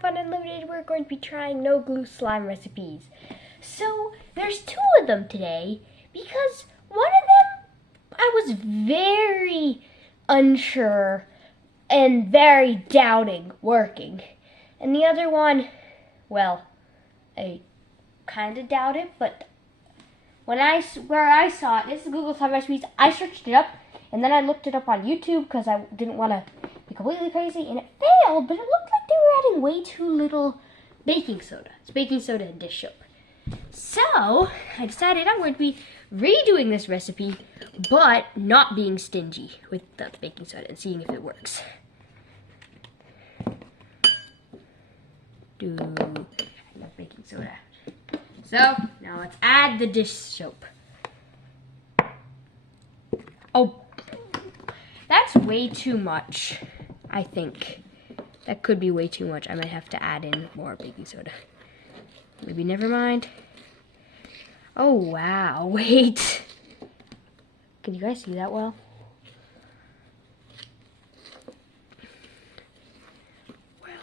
from FunUnlimited. We're going to be trying no glue slime recipes. So there's two of them today because one of them I was very unsure and very doubting working. And the other one, well, I kind of doubt it, but where I saw it, this is Google Slime Recipes, I searched it up, and then I looked it up on YouTube because I didn't want to be completely crazy, and it failed, but it looked like they were adding way too little baking soda. It's baking soda and dish soap. So, I decided I'm going to be redoing this recipe, but not being stingy with the baking soda and seeing if it works. Enough baking soda. So, now let's add the dish soap. Oh, that's way too much, I think. That could be way too much. I might have to add in more baking soda. Maybe never mind. Oh, wow, wait. Can you guys see that well?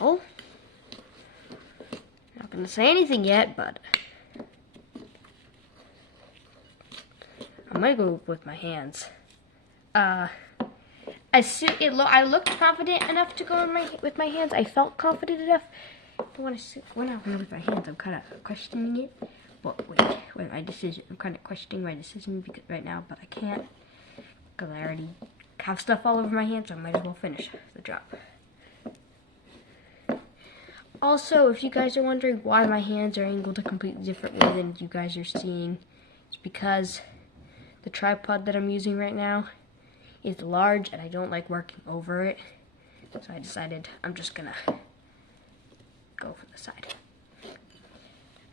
Well, not gonna say anything yet, but I might go with my hands. I looked confident enough to go with my hands. I felt confident enough. When I went with my hands, I'm kind of questioning it. But wait, my decision. I'm kind of questioning my decision right now, but I can't because I already have stuff all over my hands, so I might as well finish the job. Also, if you guys are wondering why my hands are angled a completely different way than you guys are seeing, it's because the tripod that I'm using right now is large and I don't like working over it. So I decided I'm just gonna go for the side.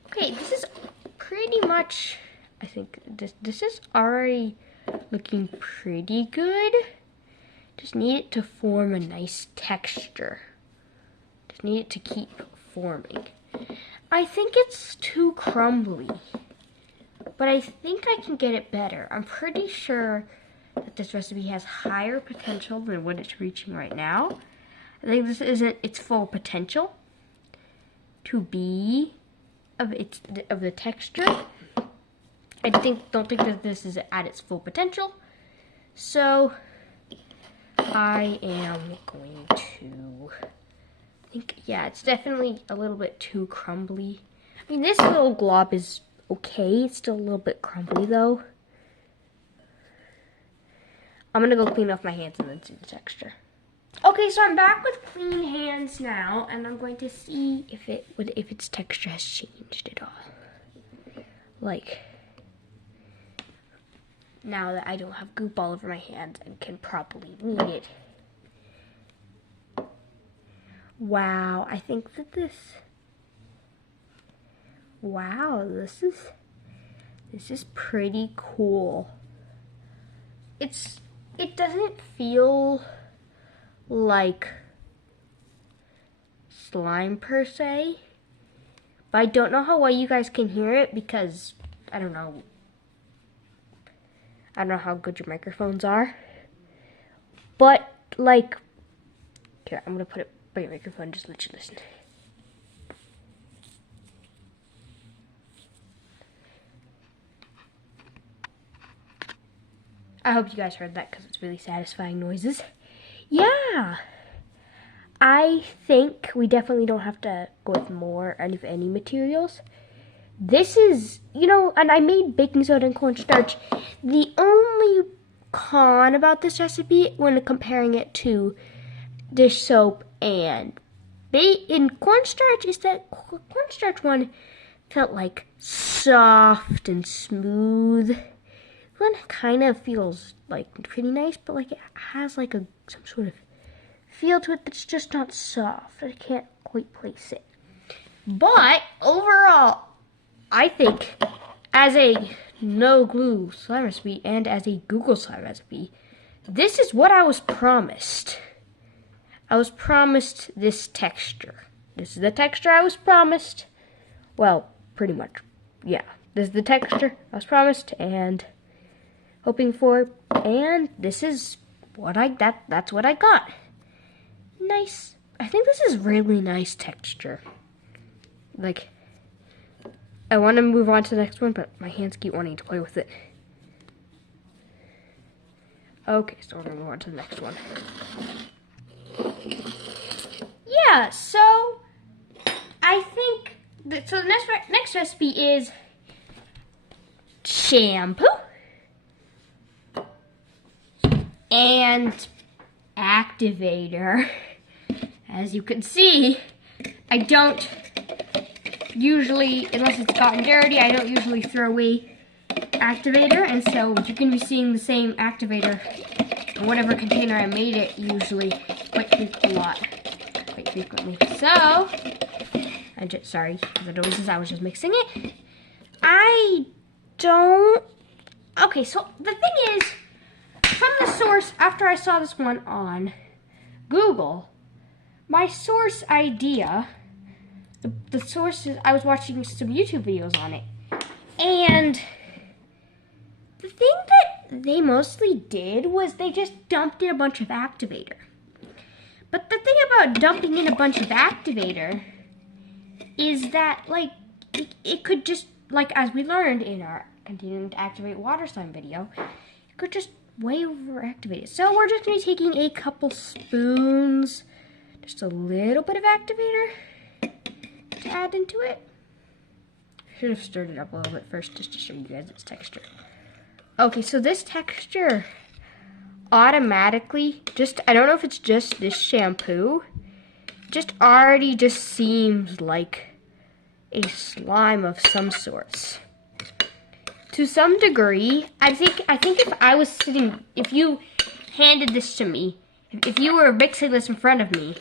Okay, this is pretty much, I think this is already looking pretty good. Just need it to form a nice texture. Just need it to keep forming. I think it's too crumbly, but I think I can get it better. I'm pretty sure that this recipe has higher potential than what it's reaching right now. I think this isn't its full potential to be of the texture. I don't think that this is at its full potential. So I am going to think, yeah, it's definitely a little bit too crumbly. I mean, this little glob is okay. It's still a little bit crumbly though. I'm gonna go clean off my hands and then see the texture. Okay, so I'm back with clean hands now, and I'm going to see if its texture has changed at all. Like, now that I don't have goop all over my hands and can properly knead it. Wow, I think that this is pretty cool. It doesn't feel like slime per se, but I don't know how well you guys can hear it because I don't know how good your microphones are. But like, here, I'm gonna put it by your microphone, just let you listen. I hope you guys heard that because it's really satisfying noises. Yeah, I think we definitely don't have to go with more of any materials. This is, and I made baking soda and cornstarch. The only con about this recipe when comparing it to dish soap and cornstarch is that cornstarch one felt like soft and smooth. One kind of feels like pretty nice, but like it has like some sort of feel to it that's just not soft. I can't quite place it. But overall, I think as a no glue slime recipe and as a Google slime recipe, this is what I was promised. I was promised this texture. This is the texture I was promised. Well, pretty much, yeah. This is the texture I was promised and hoping for, and this is what that's what I got. Nice I think this is really nice texture. Like, I want to move on to the next one, but my hands keep wanting to play with it. Okay, so we're gonna move on to the next one. Yeah, so I think so. The next recipe is shampoo and activator. As you can see, I don't usually, unless it's gotten dirty, I don't usually throw away activator, and so you're going to be seeing the same activator in whatever container I made it usually quite frequently. So, sorry for the noises, I was just mixing it. Okay, so the thing is, from the source, after I saw this one on Google, my source idea, the source is, I was watching some YouTube videos on it, and the thing that they mostly did was they just dumped in a bunch of activator. But the thing about dumping in a bunch of activator is that, like, it could just, like, as we learned in our continuing to activate water slime video, it could just way overactivate it. So we're just going to be taking a couple spoons, just a little bit of activator to add into it. Should have stirred it up a little bit first just to show you guys its texture. Okay, so this texture automatically, I don't know if it's just this shampoo, just already just seems like a slime of some sorts. To some degree, I think if you handed this to me, if you were mixing this in front of me,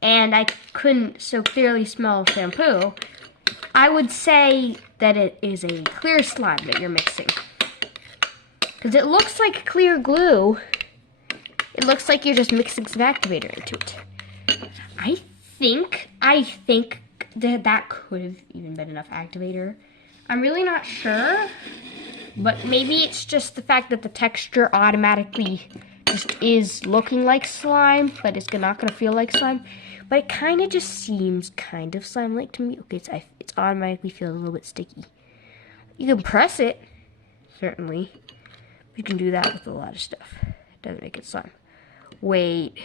and I couldn't so clearly smell shampoo, I would say that it is a clear slime that you're mixing. Because it looks like clear glue. It looks like you're just mixing some activator into it. I think that could have even been enough activator. I'm really not sure, but maybe it's just the fact that the texture automatically just is looking like slime, but it's not gonna feel like slime. But it kind of just seems kind of slime-like to me. Okay, it's automatically feels a little bit sticky. You can press it, certainly. You can do that with a lot of stuff. It doesn't make it slime. Wait.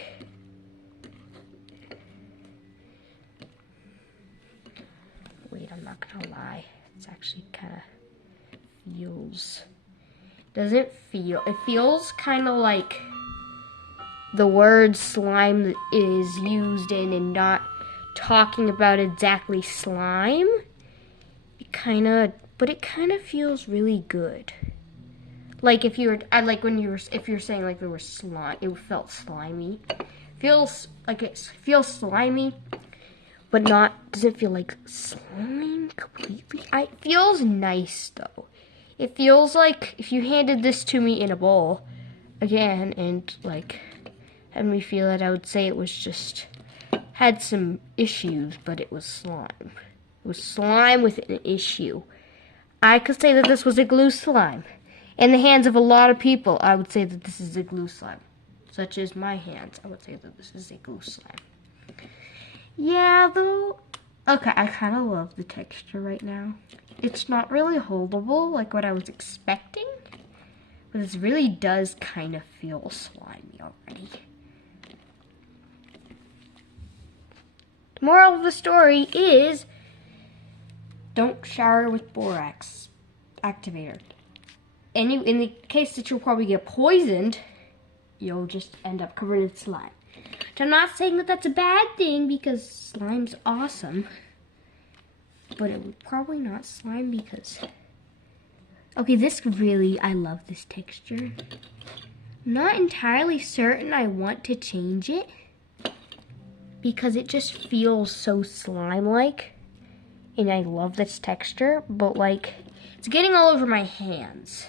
I'm not gonna lie. It's actually kind of feels. It feels kind of like the word slime is used in and not talking about exactly slime. It kind of feels really good. Like if you're saying like there was slime, it felt slimy. Feels like it feels slimy, but doesn't feel like slime completely. It feels nice though. It feels like if you handed this to me in a bowl again and like had me feel it, I would say it was just had some issues, but it was slime. It was slime with an issue. I could say that this was a glue slime. In the hands of a lot of people, I would say that this is a glue slime. Such as my hands, I would say that this is a glue slime. Yeah, though. Okay, I kind of love the texture right now. It's not really holdable like what I was expecting, but this really does kind of feel slimy already. The moral of the story is don't shower with borax activator. And in the case that you'll probably get poisoned, you'll just end up covered in slime. Which I'm not saying that that's a bad thing because slime's awesome. But it would probably not slime because... Okay, I love this texture. I'm not entirely certain I want to change it because it just feels so slime-like. And I love this texture, but like, it's getting all over my hands.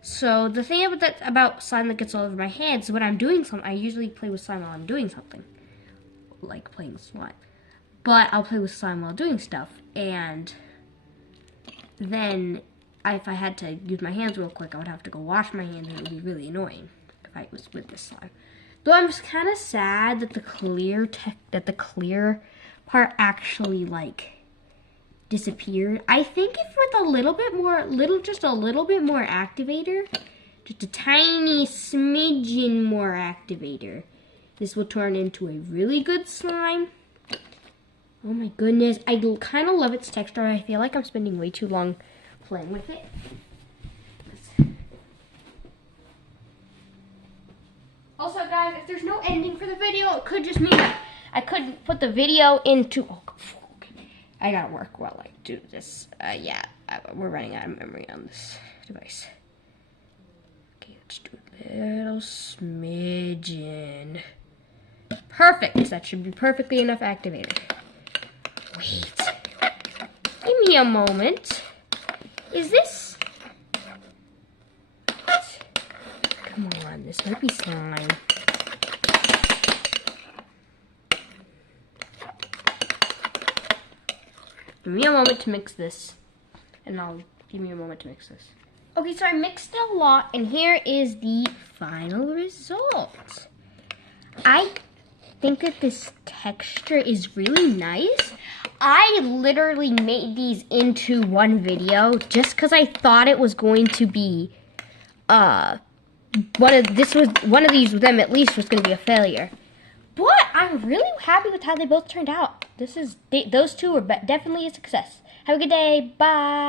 So the thing about slime that gets all over my hands is when I'm doing something, I usually play with slime while I'm doing something. Like playing with slime. But I'll play with slime while doing stuff. And then if I had to use my hands real quick, I would have to go wash my hands and it would be really annoying if I was with this slime. Though I'm just kind of sad that the clear part actually like disappeared. I think if with a little bit more activator, just a tiny smidgen more activator, this will turn into a really good slime. Oh my goodness, I kind of love its texture. I feel like I'm spending way too long playing with it. Also, guys, if there's no ending for the video, it could just mean that I couldn't put the video into... Oh, I gotta work while I do this. Yeah, we're running out of memory on this device. Okay, let's do a little smidgen. Perfect. That should be perfectly enough activated. Wait. Give me a moment. Is this... Come on, this might be slime. Give me a moment to mix this. And give me a moment to mix this. Okay, so I mixed a lot, and here is the final result. I think that this texture is really nice. I literally made these into one video just because I thought it was going to be one of these with them at least was going to be a failure. But I'm really happy with how they both turned out. Those two were definitely a success. Have a good day. Bye.